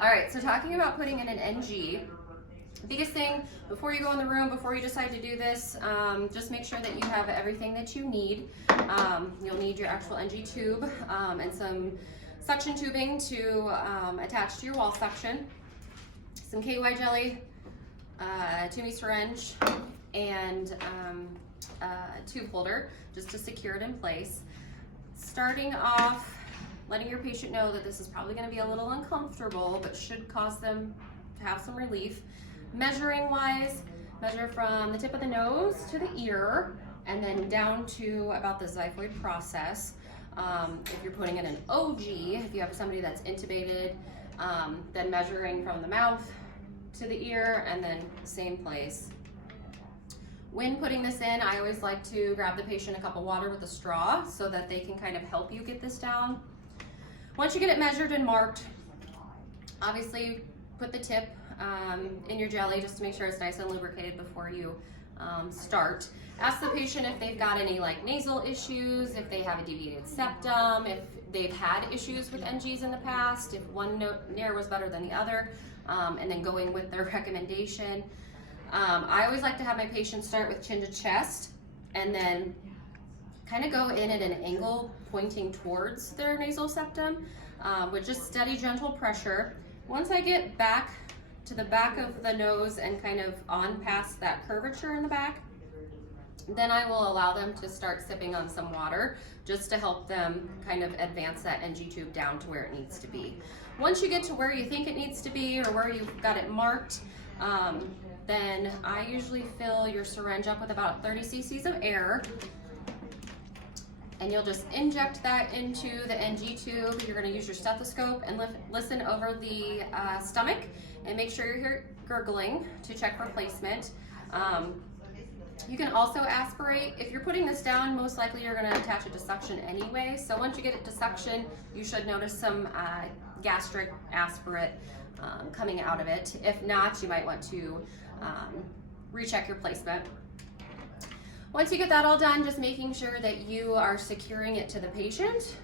All right, so talking about putting in an NG, biggest thing before you go in the room, before you decide to do this, just make sure that you have everything that you need. You'll need your actual NG tube and some suction tubing to attach to your wall suction, some KY jelly, Toomey syringe, and a tube holder just to secure it in place. Starting off, letting your patient know that this is probably going to be a little uncomfortable, but should cause them to have some relief. Measuring wise, measure from the tip of the nose to the ear, and then down to about the xiphoid process. If you're putting in an OG, if you have somebody that's intubated, then measuring from the mouth to the ear, and then same place. When putting this in, I always like to grab the patient a cup of water with a straw so that they can kind of help you get this down. Once you get it measured and marked, obviously put the tip in your jelly just to make sure it's nice and lubricated before you start. Ask the patient if they've got any like nasal issues, if they have a deviated septum, if they've had issues with NGs in the past, if one nair was better than the other, and then going with their recommendation. I always like to have my patients start with chin to chest and then kind of go in at an angle pointing towards their nasal septum with just steady, gentle pressure. Once I get back to the back of the nose and kind of on past that curvature in the back, then I will allow them to start sipping on some water just to help them kind of advance that NG tube down to where it needs to be. Once you get to where you think it needs to be or where you've got it marked, then I usually fill your syringe up with about 30 cc's of air, and you'll just inject that into the NG tube. You're going to use your stethoscope and listen over the stomach and make sure you're gurgling to check for placement. You can also aspirate. If you're putting this down, most likely you're going to attach it to suction anyway. So once you get it to suction, you should notice some gastric aspirate coming out of it. If not, you might want to recheck your placement. Once you get that all done, just making sure that you are securing it to the patient.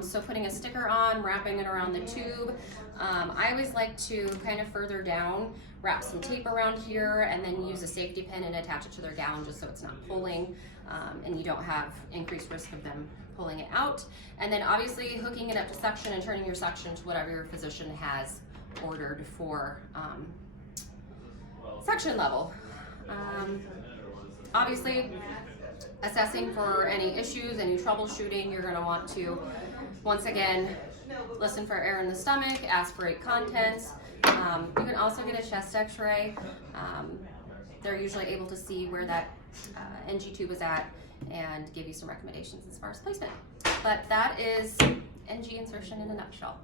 So putting a sticker on, wrapping it around the tube. I always like to kind of further down, wrap some tape around here, and then use a safety pin and attach it to their gown just so it's not pulling, and you don't have increased risk of them pulling it out. And then obviously hooking it up to suction and turning your suction to whatever your physician has ordered for suction level. Obviously, assessing for any issues, any troubleshooting, you're going to want to, once again, listen for air in the stomach, aspirate contents. You can also get a chest x-ray. They're usually able to see where that NG tube is at and give you some recommendations as far as placement. But that is NG insertion in a nutshell.